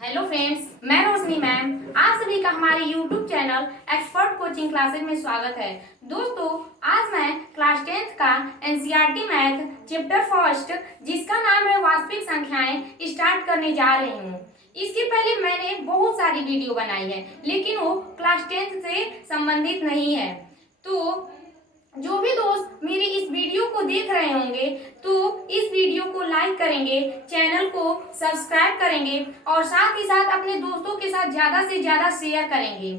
Hello friends, मैं रोशनी ma'am आप सभी का हमारे YouTube channel expert coaching classes में स्वागत है। दोस्तों, आज मैं क्लास 10th का एनसीईआरटी मैथ चैप्टर फर्स्ट जिसका नाम है वास्तविक संख्याएं स्टार्ट करने जा रही हूँ। इसके पहले मैंने बहुत सारी वीडियो बनाई है, लेकिन वो क्लास 10th से संबंधित नहीं है। तो जो भी दोस्त मेरी इस वीडियो को देख रहे होंगे तो इस वीडियो को लाइक करेंगे, चैनल को सब्सक्राइब करेंगे और साथ ही साथ अपने दोस्तों के साथ ज़्यादा से ज़्यादा शेयर करेंगे।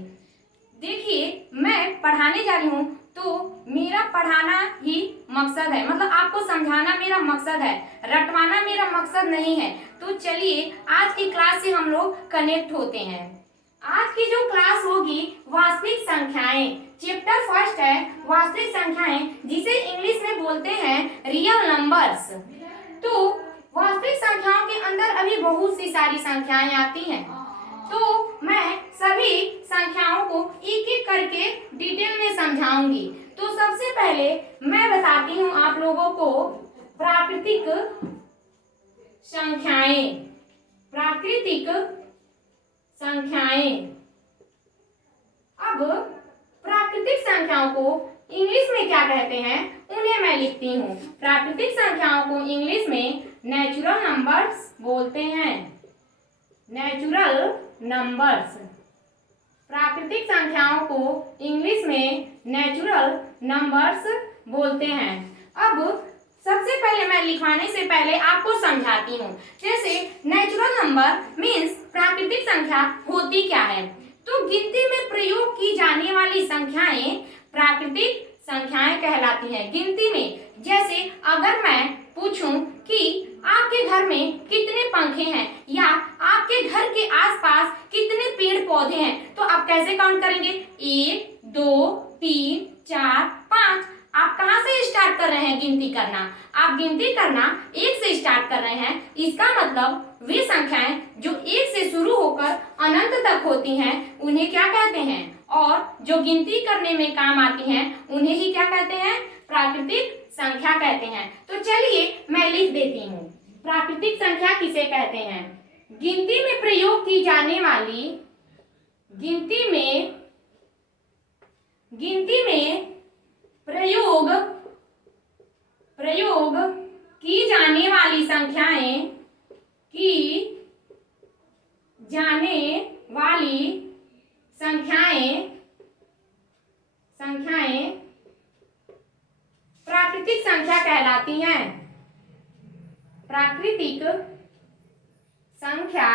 देखिए, मैं पढ़ाने जा रही हूँ तो मेरा पढ़ाना ही मकसद है, मतलब आपको समझाना मेरा मकसद है, रटवाना मेरा मकसद नहीं है। तो चलिए आज की क्लास से हम लोग कनेक्ट होते हैं। आज की जो क्लास होगी वास्तविक संख्याएं, चैप्टर फर्स्ट है वास्तविक संख्याएं, जिसे इंग्लिश में बोलते हैं रियल नंबर्स। तो वास्तविक संख्याओं के अंदर अभी बहुत सी सारी संख्याएं आती हैं, तो मैं सभी संख्याओं को एक एक करके डिटेल में समझाऊंगी। तो सबसे पहले मैं बताती हूँ आप लोगों को प्राकृतिक संख्याएं। प्राकृतिक संख्याएं। अब प्राकृतिक संख्याओं को इंग्लिश में क्या कहते हैं उन्हें मैं लिखती हूँ। प्राकृतिक संख्याओं को इंग्लिश में नेचुरल नंबर्स बोलते हैं। Natural numbers. प्राकृतिक संख्याओं को इंग्लिश में नेचुरल नंबर्स बोलते हैं। अब सबसे पहले मैं लिखवाने से पहले आपको समझाती हूँ। जैसे नेचुरल नंबर मीन्स प्राकृतिक संख्या होती क्या है, तो गिनती में प्रयोग की जाने वाली संख्याएं प्राकृतिक संख्याएं कहलाती हैं। गिनती में, जैसे अगर मैं पूछूं कि आपके घर में कितने पंखे हैं या आपके घर के आसपास कितने पेड़ पौधे हैं, तो आप कैसे काउंट करेंगे? 1 2 3 4 5। आप कहाँ से स्टार्ट कर रहे हैं गिनती करना? आप गिनती करना 1 से स्टार्ट कर रहे हैं। इसका मतलब वे संख्याएं जो 1 से शुरू होकर अनंत तक होती हैं उन्हें क्या कहते हैं, और जो गिनती करने में काम आती हैं उन्हें ही क्या कहते हैं? प्राकृतिक संख्या कहते हैं। तो चलिए मैं लिख देती हूँ प्राकृतिक संख्या किसे कहते हैं। गिनती में प्रयोग की जाने वाली, गिनती में प्रयोग की जाने वाली संख्याएं, की जाने वाली संख्याएं प्राकृतिक संख्या कहलाती हैं। प्राकृतिक संख्या।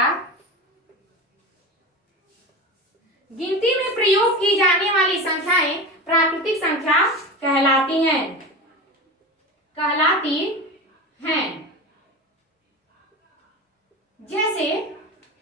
गिनती में प्रयोग की जाने वाली संख्याएं प्राकृतिक संख्या कहलाती हैं। जैसे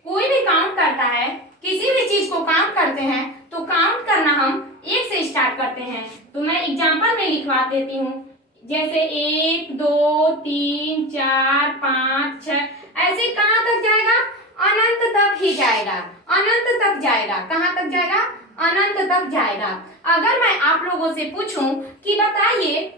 कोई भी काउंट करता है, किसी भी चीज को काउंट करते हैं तो काउंट करना हम 1 से स्टार्ट करते हैं। तो मैं एग्जांपल में लिखवा देती हूँ, जैसे 1 2 3 4 5 6। ऐसे कहाँ तक जाएगा? अनंत तक ही जाएगा। अनंत तक जाएगा। कहाँ तक जाएगा? अनंत तक जाएगा। अगर मैं आप लोगों से पूछूं कि बताइए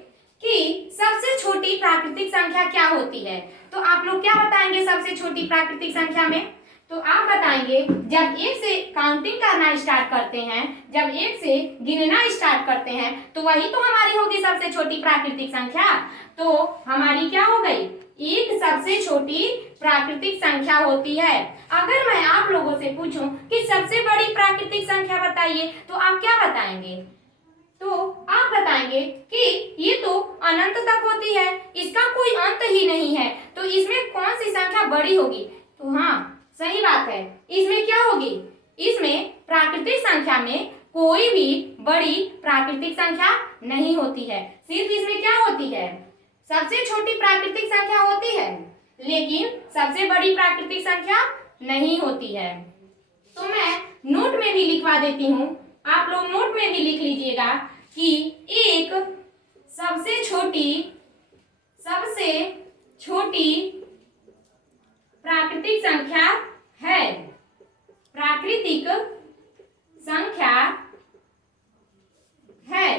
कि सबसे छोटी प्राकृतिक संख्या क्या होती है, तो आप लोग क्या बताएंगे? सबसे छोटी प्राकृतिक संख्या में तो आप बताएंगे जब 1 से काउंटिंग करना स्टार्ट करते हैं, जब 1 से गिनना स्टार्ट करते हैं तो वही तो हमारी होगी सबसे छोटी प्राकृतिक संख्या। तो हमारी क्या हो गई? 1 सबसे छोटी प्राकृतिक संख्या होती है। अगर मैं आप लोगों से पूछूं कि सबसे बड़ी प्राकृतिक संख्या बताइए, तो आप क्या बताएंगे? तो आप बताएंगे कि ये तो अनंत तक होती है, इसका कोई अंत ही नहीं है, तो इसमें कौन सी संख्या बड़ी होगी? तो हाँ, सही बात है, इसमें क्या होगी? इसमें प्राकृतिक संख्या में कोई भी बड़ी प्राकृतिक संख्या नहीं होती है। सिर्फ इसमें क्या होती है? सबसे छोटी प्राकृतिक संख्या होती है, लेकिन सबसे बड़ी प्राकृतिक संख्या नहीं होती है। तो मैं नोट में भी लिखवा देती हूँ, आप लोग नोट में भी लिख लीजिएगा कि एक सबसे छोटी प्राकृतिक संख्या है। प्राकृतिक संख्या है।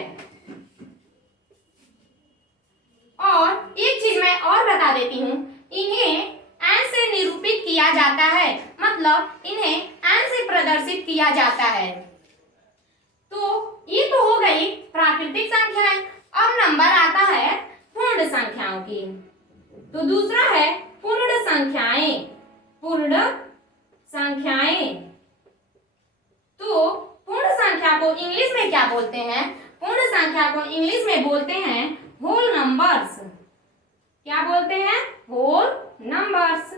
और एक चीज मैं और बता देती हूँ, इन्हें n से निरूपित किया जाता है। मतलब मतलब इन्हें n से प्रदर्शित किया जाता है। तो ये तो हो गई प्राकृतिक संख्याएं। अब नंबर आता है पूर्ण संख्याओं की। तो दूसरा है पूर्ण संख्याएं। पूर्ण संख्याएं। तो पूर्ण संख्या को इंग्लिश में क्या बोलते हैं? पूर्ण संख्या को इंग्लिश में बोलते हैं होल नंबर्स। क्या बोलते हैं? Whole numbers.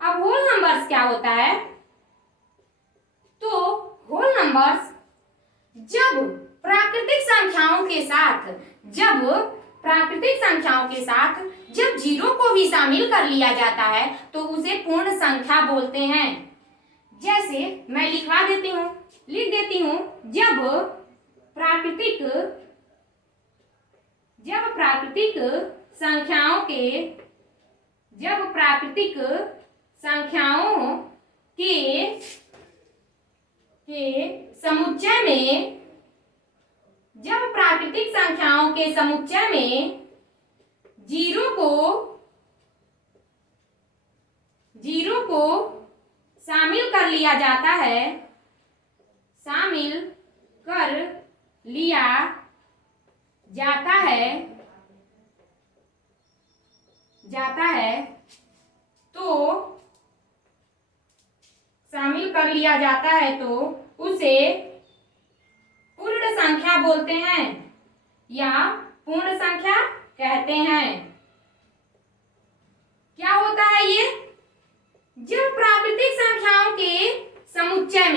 अब होल नंबर्स क्या होता है? तो होल नंबर्स जब प्राकृतिक संख्याओं के साथ जब जीरो को भी शामिल कर लिया जाता है तो उसे पूर्ण संख्या बोलते हैं। जैसे मैं लिख देती हूं जब प्राकृतिक संख्याओं के समुच्चय में जीरो को शामिल कर लिया जाता है तो उसे पूर्ण संख्या बोलते हैं या पूर्ण संख्या कहते हैं। क्या होता है ये? जब प्राकृतिक संख्याओं के समुच्चय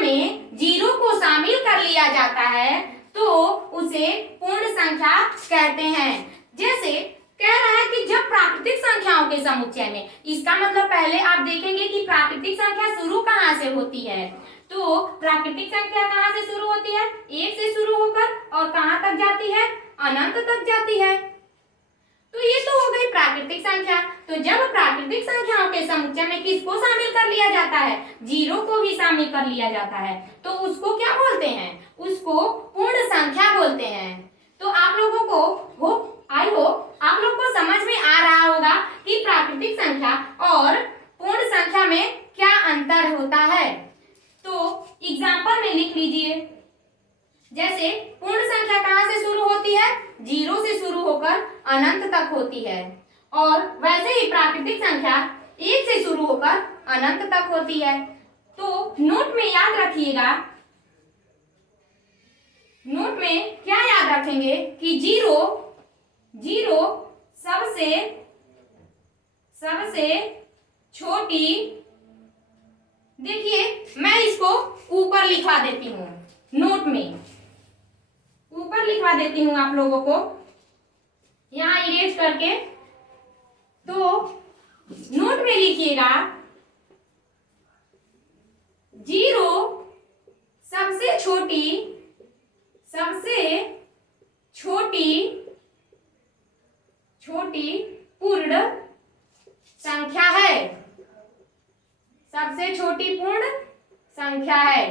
में जीरो को शामिल कर लिया जाता है तो उसे पूर्ण संख्या कहते हैं। जैसे कह रहा है कि जब प्राकृतिक संख्याओं के समुच्चय में, इसका मतलब पहले आप देखेंगे कि प्राकृतिक संख्या शुरू कहाँ से होती है। तो प्राकृतिक संख्या कहाँ से शुरू होती है? एक से शुरू होकर और कहाँ तक जाती है? अनंत तक जाती है। तो ये तो हो गई प्राकृतिक संख्या। तो जब प्राकृतिक संख्याओं के समुच्चय में किसको शामिल कर लिया जाता है? जीरो को भी शामिल कर लिया जाता है तो उसको क्या बोलते हैं? उसको पूर्ण संख्या बोलते हैं। तो आप लोगों को आई होप आप लोग को समझ में आ रहा होगा कि प्राकृतिक संख्या और पूर्ण संख्या में क्या अंतर होता है। तो एग्जाम्पल में लिख लीजिए। जैसे पूर्ण संख्या कहाँ से शुरू होती है? जीरो से शुरू होकर अनंत तक होती है। और वैसे ही प्राकृतिक संख्या एक से शुरू होकर अनंत तक होती है। तो नोट में याद रखिएगा, नोट में क्या याद रखेंगे कि जीरो सबसे छोटी, देखिए मैं इसको ऊपर लिखवा देती हूँ, नोट में ऊपर लिखवा देती हूँ आप लोगों को यहाँ इरेज करके। तो नोट में लिखिएगा जीरो सबसे छोटी पूर्ण संख्या है। सबसे छोटी पूर्ण संख्या है।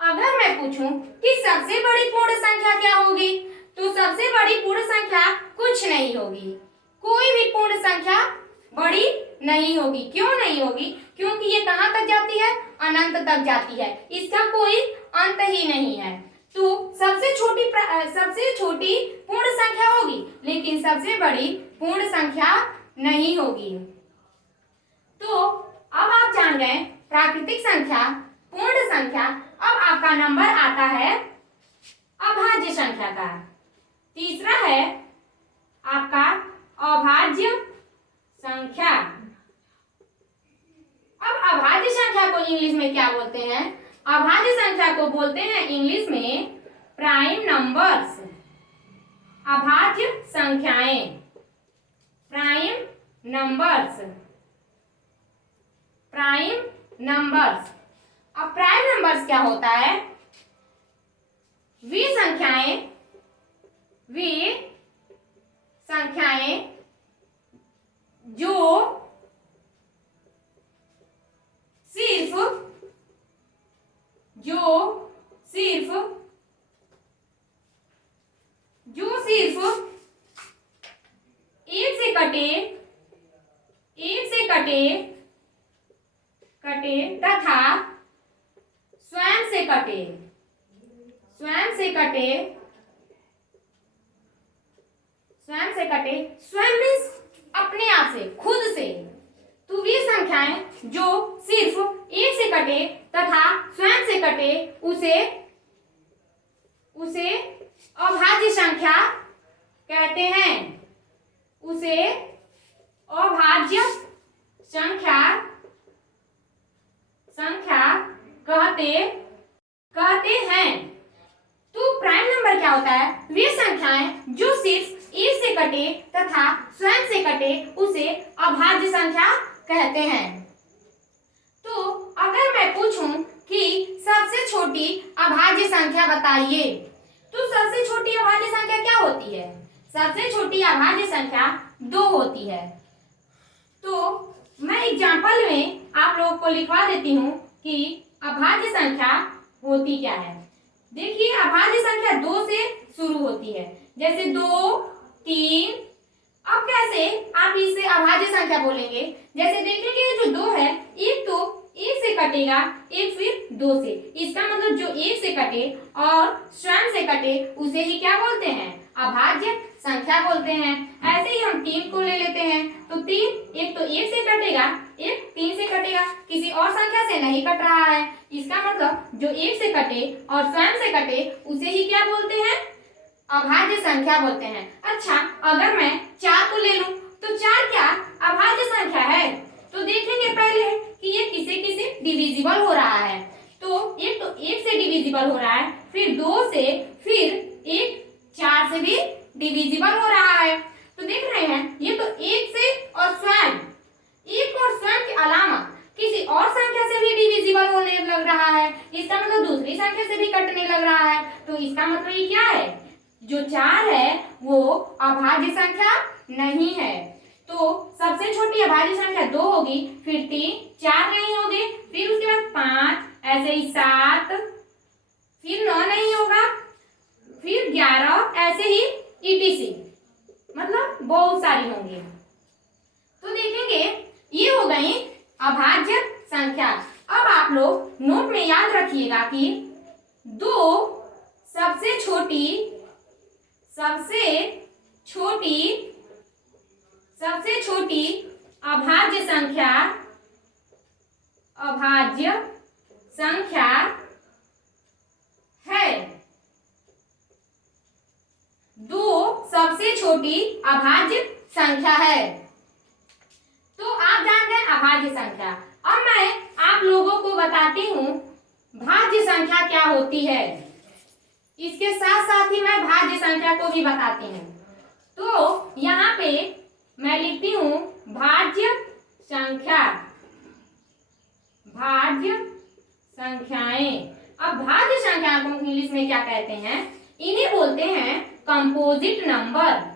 अगर मैं पूछूं कि सबसे बड़ी पूर्ण संख्या क्या होगी, तो सबसे बड़ी पूर्ण संख्या कुछ नहीं होगी। कोई भी पूर्ण संख्या बड़ी नहीं होगी। क्यों नहीं होगी? क्योंकि ये कहाँ तक जाती है? अनंत तक जाती है। इसका कोई अंत ही नहीं है। तो सबसे छोटी पूर्ण संख्या होगी लेकिन सबसे बड़ी पूर्ण संख्या नहीं होगी। तो अब आप जान गए प्राकृतिक संख्या, पूर्ण संख्या। अब आपका नंबर आता है अभाज्य संख्या का। तीसरा है आपका अभाज्य संख्या। अब अभाज्य संख्या को इंग्लिश में क्या बोलते हैं? अभाज्य संख्या को बोलते हैं इंग्लिश में प्राइम नंबर्स। अभाज्य संख्याएं, प्राइम नंबर्स। अब प्राइम नंबर्स क्या होता है? वे संख्याएं जो सिर्फ एक से कटे कटे तथा स्वयं से कटे, स्वयं मीन्स अपने आप से, खुद से। तो वे संख्याएं जो सिर्फ एक से कटे तथा स्वयं से कटे उसे अभाज्य संख्या कहते हैं, उसे अभाज्य संख्या कहते हैं। तो प्राइम नंबर क्या होता है? वे संख्याएं जो सिर्फ एक से कटे तथा स्वयं से कटे उसे अभाज्य संख्या कहते हैं। तो अगर मैं पूछूं कि सबसे छोटी अभाज्य संख्या बताइए, तो सबसे छोटी अभाज्य संख्या क्या होती है? सबसे छोटी अभाज्य संख्या 2 होती है। तो मैं एग्जाम्पल में आप लोगों को लिखवा देती हूँ कि अभाज्य संख्या होती क्या है। देखिए, अभाज्य संख्या 2 से शुरू होती है, जैसे 2, 3। अब कैसे आप इसे अभाज्य संख्या बोलेंगे? जैसे देखेंगे जो 2 है, एक तो 1 से कटेगा, एक फिर 2 से। इसका मतलब जो 1 से कटे और स्वयं से कटे उसे ही क्या बोलते हैं? अभाज्य संख्या बोलते हैं। ऐसे ही हम 3 को ले लेते हैं, तो 3 एक तो 1 से कटेगा, एक 3 से कटेगा, किसी और संख्या से नहीं कट रहा है। इसका मतलब जो 1 से कटे और स्वयं से कटे उसे ही क्या बोलते हैं? अभाज्य संख्या बोलते हैं। अच्छा, अगर मैं 4 को ले लूं तो 4 क्या अभाज्य संख्या है? तो देखेंगे पहले कि ये किसे किसे डिविजिबल हो रहा है। तो एक तो 1 से डिविजिबल हो रहा है, फिर 2 से, फिर एक 4 से भी डिविजिबल हो रहा है। तो देख रहे हैं, ये तो 1 से और स्वयं, एक और स्वयं के अलावा किसी और संख्या से भी डिविजिबल होने लग रहा है। इसका मतलब दूसरी संख्या से भी कटने लग रहा है। तो इसका मतलब ये क्या है? जो 4 है वो अभाज्य संख्या नहीं है। तो सबसे छोटी अभाज्य संख्या 2 होगी, फिर 3, 4 नहीं होगी, फिर उसके बाद 5, ऐसे ही 7, फिर 9 नहीं होगा, फिर 11, ऐसे ही ETC, मतलब बहुत सारी होंगी। तो देखेंगे ये हो गई अभाज्य संख्या। अब आप लोग नोट में याद रखिएगा कि 2 सबसे छोटी अभाज्य संख्या है। 2 सबसे छोटी अभाज्य संख्या है। तो आप जान गए अभाज्य संख्या। अब मैं आप लोगों को बताती हूँ भाज्य संख्या क्या होती है। इसके साथ साथ ही मैं भाज्य संख्या को भी बताती हूँ। तो यहाँ पे मैं लिखती हूँ भाज्य संख्याएं। अब भाज्य संख्या को इंग्लिश में क्या कहते हैं? इन्हें बोलते हैं कंपोजिट नंबर।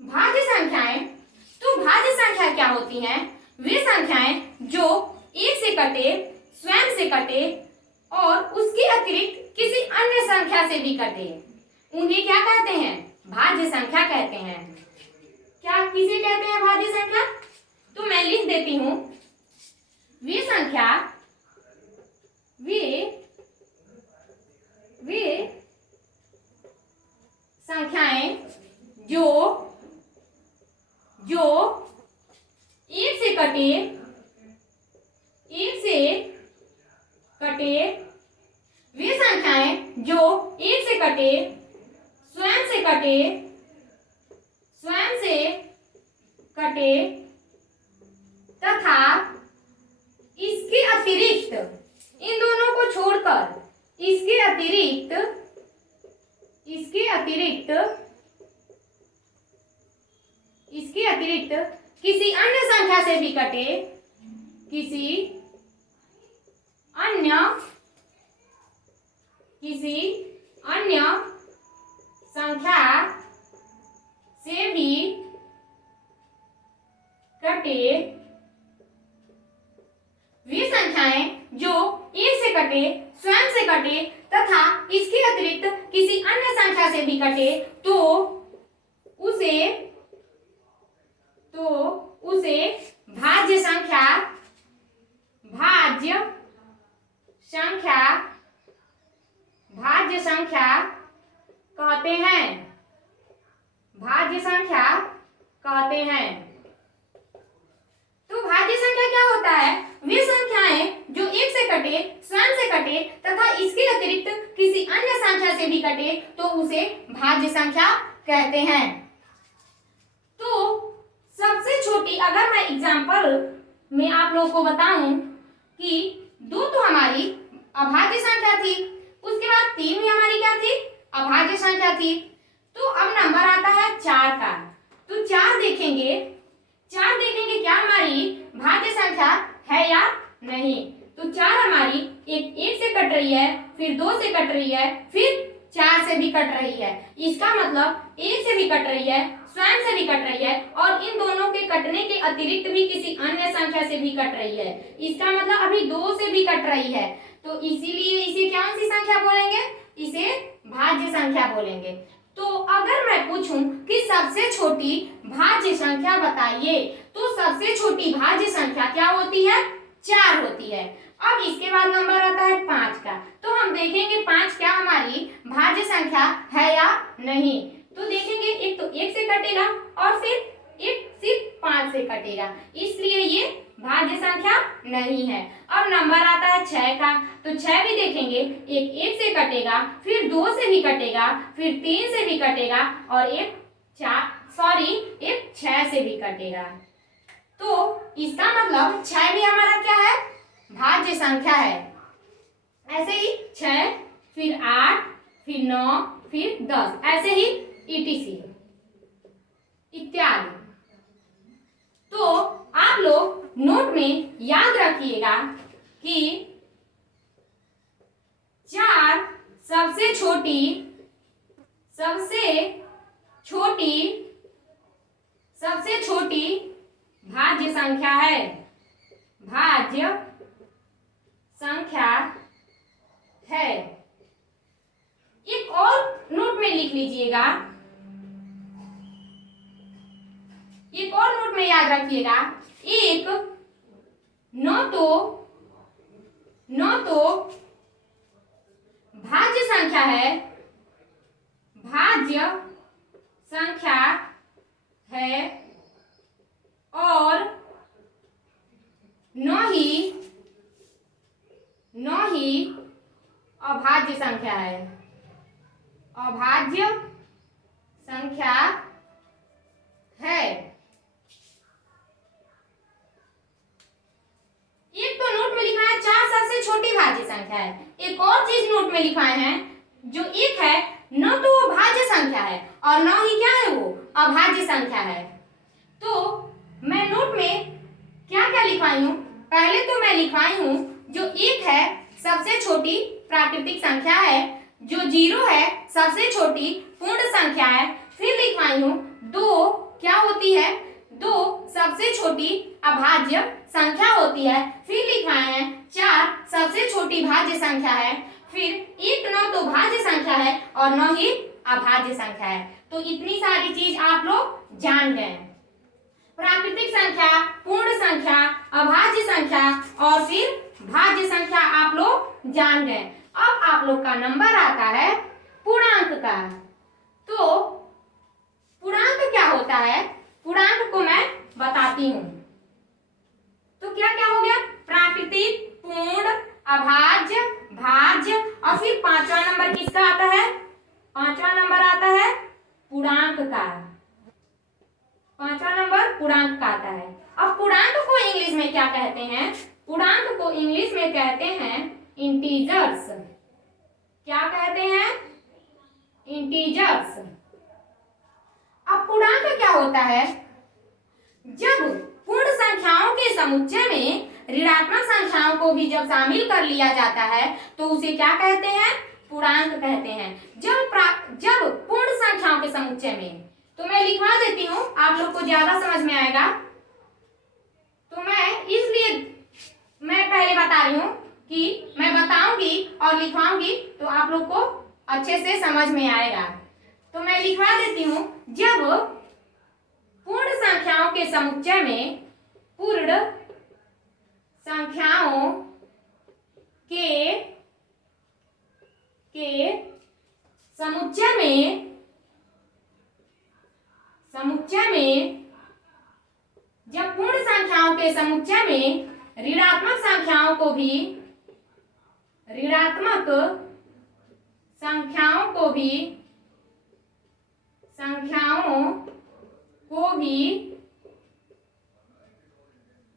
भाज्य संख्याएं, तो भाज्य संख्या क्या होती हैं? वे संख्याएं जो 1 से कटे, स्वयं से कटे और उसके अतिरिक्त किसी अन्य संख्या से भी कटे, उन्हें क्या कहते हैं? भाज्य संख्या कहते हैं। क्या किसे कहते हैं भाज्य संख्या? तो मैं लिख देती हूं, वे संख्याएं जो 1 से कटे, वे संख्याएं जो 1 से कटे, स्वयं से कटे तथा इसके अतिरिक्त, इन दोनों को छोड़कर इसके अतिरिक्त किसी अन्य संख्या से भी कटे, किसी अन्य संख्या से भी कटे, वे संख्याएं जो 1 से कटे, स्वयं से कटे तथा इसके अतिरिक्त किसी अन्य संख्या से भी कटे तो उसे भाज्य संख्या कहते हैं। भाज्य संख्या कहते हैं। तो भाज्य संख्या क्या होता है? वे संख्याएं जो एक से कटे, स्वयं से कटे तथा इसके अतिरिक्त किसी अन्य संख्या से भी कटे तो उसे भाज्य संख्या कहते हैं। तो सबसे छोटी, अगर मैं एग्जाम्पल में आप लोगों को बताऊं कि 2 तो हमारी अभाज्य संख्या थी, उसके बाद 3 भी हमारी क्या थी? अभाज्य संख्या थी। तो अब नंबर आता है 4 का। तो 4 देखेंगे क्या हमारी भाज्य संख्या है या नहीं। तो 4 हमारी एक से कट रही है, फिर 2 से कट रही है, फिर 4 से भी कट रही है। इसका मतलब 1 से भी कट रही है, स्वयं से भी कट रही है और इन दोनों के कटने के अतिरिक्त भी किसी अन्य संख्या से भी कट रही है। इसका मतलब अभी 2 से भी कट रही है। तो इसीलिए इसे कौन सी संख्या बोलेंगे? इसे भाज्य संख्या बोलेंगे। तो अगर मैं पूछूं कि सबसे छोटी भाज्य संख्या बताइए, तो सबसे छोटी भाज्य संख्या क्या होती है? 4 होती है। अब इसके बाद नंबर आता है 5 का। तो हम देखेंगे 5 क्या हमारी भाज्य संख्या है या नहीं। तो देखेंगे एक तो 1 से कटेगा और फिर एक सिर्फ 5 से कटेगा, इसलिए ये भाज्य संख्या नहीं है। अब नंबर आता है 6 का। तो 6 भी देखेंगे, एक 1 से कटेगा, फिर 2 से भी कटेगा, फिर 3 से भी कटेगा और एक 6 से भी कटेगा। तो इसका मतलब 6 भी हमारा क्या है? भाज्य संख्या है। ऐसे ही 6, फिर 8, फिर 9, फिर 10, ऐसे ही ETC इत्यादि। तो आप लोग नोट में याद रखिएगा कि 4 सबसे छोटी भाज्य संख्या है। भाज्य संख्या है। एक और नोट में लिख लीजिएगा, एक और नोट में याद रखिएगा, एक 9 तो भाज्य संख्या है। भाज्य संख्या है और 9 ही अभाज्य संख्या है। अभाज्य संख्या है। एक तो नोट में लिखा है 4 सबसे छोटी भाज्य संख्या है। एक और चीज नोट में लिखा है, जो एक है 9 तो वो भाज्य संख्या है और 9 ही क्या है? वो अभाज्य संख्या है। तो मैं नोट में क्या क्या लिखवाई हूँ? पहले तो मैं लिखवाई हूँ जो 1 है सबसे छोटी प्राकृतिक संख्या है, जो 0 है सबसे छोटी पूर्ण संख्या है। फिर लिखवाई हूँ 2 क्या होती है? 2 सबसे छोटी अभाज्य संख्या होती है। फिर लिखवाए हैं 4 सबसे छोटी भाज्य संख्या है। फिर 1 9 तो भाज्य संख्या है और 9 ही अभाज्य संख्या है। तो इतनी सारी चीज आप लोग जान गए। प्राकृतिक संख्या, पूर्ण संख्या, अभाज्य संख्या और फिर भाज्य संख्या आप लोग जान गए। अब आप लोग का नंबर आता है पूर्णांक का। तो पूर्णांक क्या होता है? पूर्णांक को मैं बताती हूँ। तो क्या क्या हो गया? प्राकृतिक, पूर्ण, अभाज्य, भाज्य और फिर 5वां नंबर किसका आता है? 5वां नंबर आता है पूर्णांक का। 5वां नंबर पूर्णांक का आता है। अब पूर्णांक को इंग्लिश में क्या कहते हैं? पूर्णांक को इंग्लिश में कहते हैं इंटीजर्स। क्या कहते हैं? इंटीजर्स। अब पूर्णांक क्या होता है? जब पूर्ण संख्याओं के समुच्चय में ऋणात्मक संख्याओं को भी जब शामिल कर लिया जाता है तो उसे क्या कहते हैं? पूर्णांक कहते हैं। जब पूर्ण संख्याओं के समुच्चय में, तो मैं लिखवा देती हूँ, आप लोग को ज्यादा समझ में आएगा। तो मैं इसलिए मैं पहले बता रही हूँ कि मैं बताऊंगी और लिखवाऊंगी तो आप लोग को अच्छे से समझ में आएगा। तो मैं लिखवा देती हूँ। जब पूर्ण संख्याओं के समुच्चय में पूर्ण संख्याओं के समुच्चय में जब पूर्ण संख्याओं के समुच्चय में ऋणात्मक संख्याओं को भी शामिल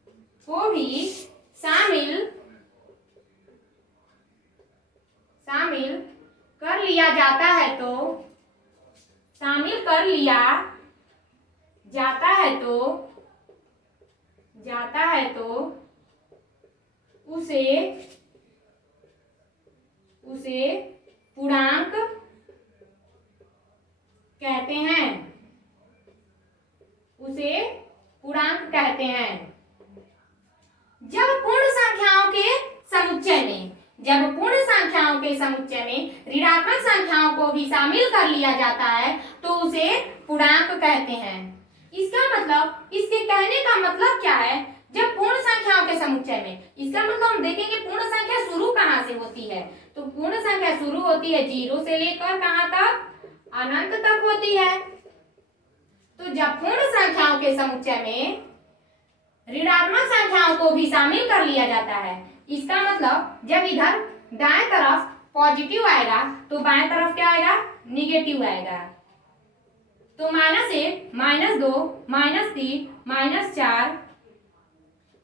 कर लिया जाता है तो उसे पूर्णांक कहते हैं। जब पूर्ण संख्याओं के समुच्चय में ऋणात्मक संख्याओं को भी शामिल कर लिया जाता है तो उसे पूर्णांक कहते हैं। इसके कहने का मतलब क्या है? जब पूर्ण संख्याओं के समुच्चय में, इसका मतलब हम देखेंगे पूर्ण संख्या शुरू कहाँ से होती है। तो पूर्ण संख्या शुरू होती है 0 से लेकर कहाँ तक? अनंत तक होती है। तो जब पूर्ण संख्याओं के समुच्चय में ऋणात्मक संख्याओं को भी शामिल कर लिया जाता है, इसका मतलब जब इधर दाएं तरफ पॉजिटिव आएगा तो बाएं तरफ क्या आएगा? निगेटिव आएगा। तो -1, -2, -3, -4,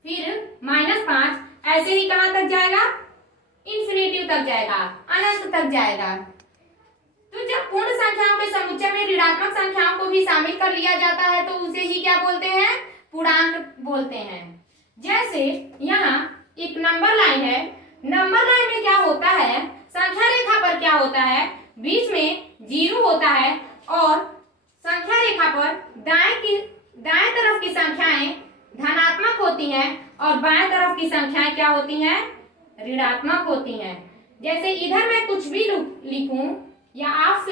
फिर -5, ऐसे ही कहां तक जाएगा? इंफिनिटिव तक जाएगा, अनंत तक जाएगा। तो जब पूर्ण संख्याओं के समुच्चय में ऋणात्मक संख्याओं को भी शामिल कर लिया जाता है तो उसे ही क्या बोलते हैं? पूर्णांक बोलते हैं। जैसे यहाँ एक नंबर लाइन है। नंबर लाइन में क्या होता है? संख्या रेखा पर क्या होता है? बीच में 0 होता है और संख्या रेखा पर दाएं तरफ की संख्याएं धनात्मक होती हैं और बाएं तरफ की संख्याएं क्या होती हैं? ऋणात्मक होती हैं। जैसे इधर मैं कुछ भी लिखूं या आप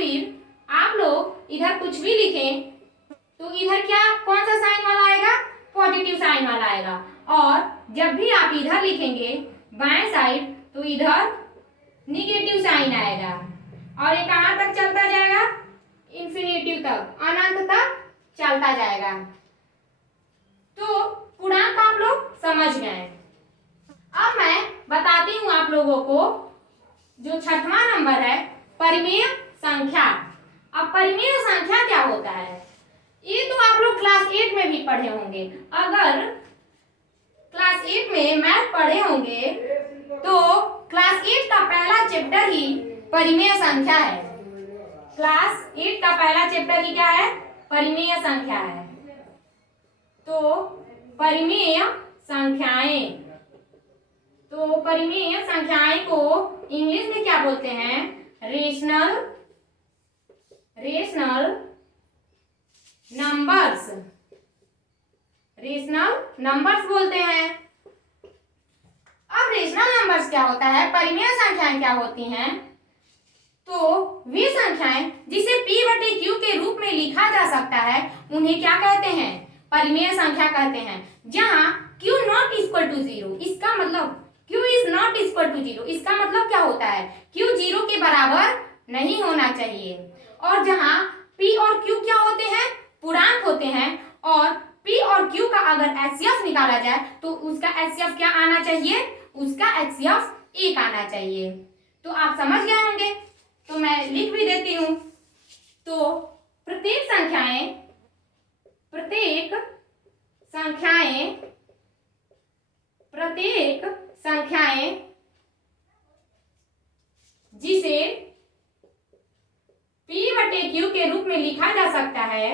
लोग इधर कुछ भी लिखें तो इधर क्या कौन सा साइन वाला आएगा? पॉजिटिव साइन वाला आएगा। और जब भी आप इधर लिखेंगे बाएं साइड तो इधर निगेटिव साइन आएगा और ये कहाँ तक चलता जाएगा? इंफिनिटिव तक, अनंत तक चलता जाएगा। तो पूर्णांक आप लोग समझ गए। अब मैं बताती हूँ आप लोगों को जो छठवां नंबर है, परिमेय संख्या। अब परिमेय संख्या क्या होता है? ये तो आप लोग क्लास 8 में भी पढ़े होंगे। अगर क्लास 8 में मैथ पढ़े होंगे तो क्लास 8 का पहला चैप्टर ही परिमेय संख्या है। क्लास 8 का पहला चैप्टर ही क्या है? परिमेय संख्या है। तो परिमेय संख्याएं को इंग्लिश में क्या बोलते हैं? रेशनल नंबर्स बोलते हैं। अब रेशनल नंबर्स क्या होता है? परिमेय संख्याएं क्या होती हैं? तो वे संख्याएं जिसे P/Q के रूप में लिखा जा सकता है उन्हें क्या कहते हैं? परिमेय संख्या कहते हैं। जहां Q नॉट इक्वल टू 0, इसका मतलब Q is not equal to 0, इसका मतलब क्या होता है? Q 0 के बराबर नहीं होना चाहिए। और जहां P और Q क्या होते हैं? पूर्णांक होते हैं। और P और Q का अगर HCF निकाला जाए तो उसका HCF क्या आना चाहिए? उसका HCF 1 आना चाहिए। तो आप समझ गए होंगे। तो मैं लिख भी देती हूं। तो प्रत्येक संख्याएं जिसे P/Q के रूप में लिखा जा सकता है,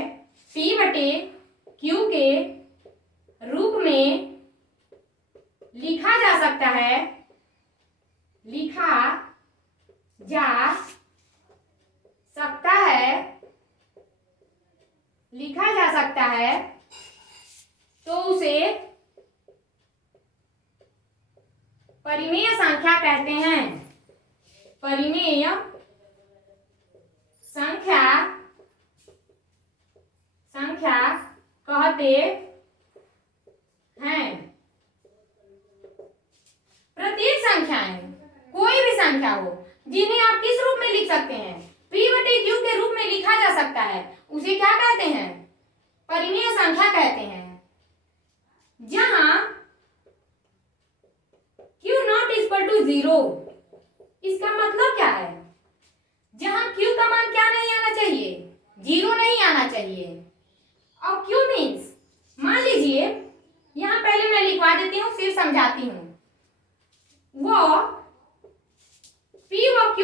P/Q के रूप में लिखा जा सकता है, तो परिमेय संख्या कहते हैं। परिमेय संख्या कहते हैं। प्रत्येक संख्याएं, कोई भी संख्या हो जिन्हें आप किस रूप में लिख सकते हैं, p/q के रूप में लिखा जा सकता है, उसे क्या कहते हैं? परिमेय संख्या कहते हैं। जहां q≠0, इसका मतलब क्या है? जहां q का मान क्या नहीं आना चाहिए? 0 नहीं आना चाहिए। और q मीन्स, मान लीजिए यहां पहले मैं लिखवा देती हूँ, फिर समझाती हूँ। वो p व q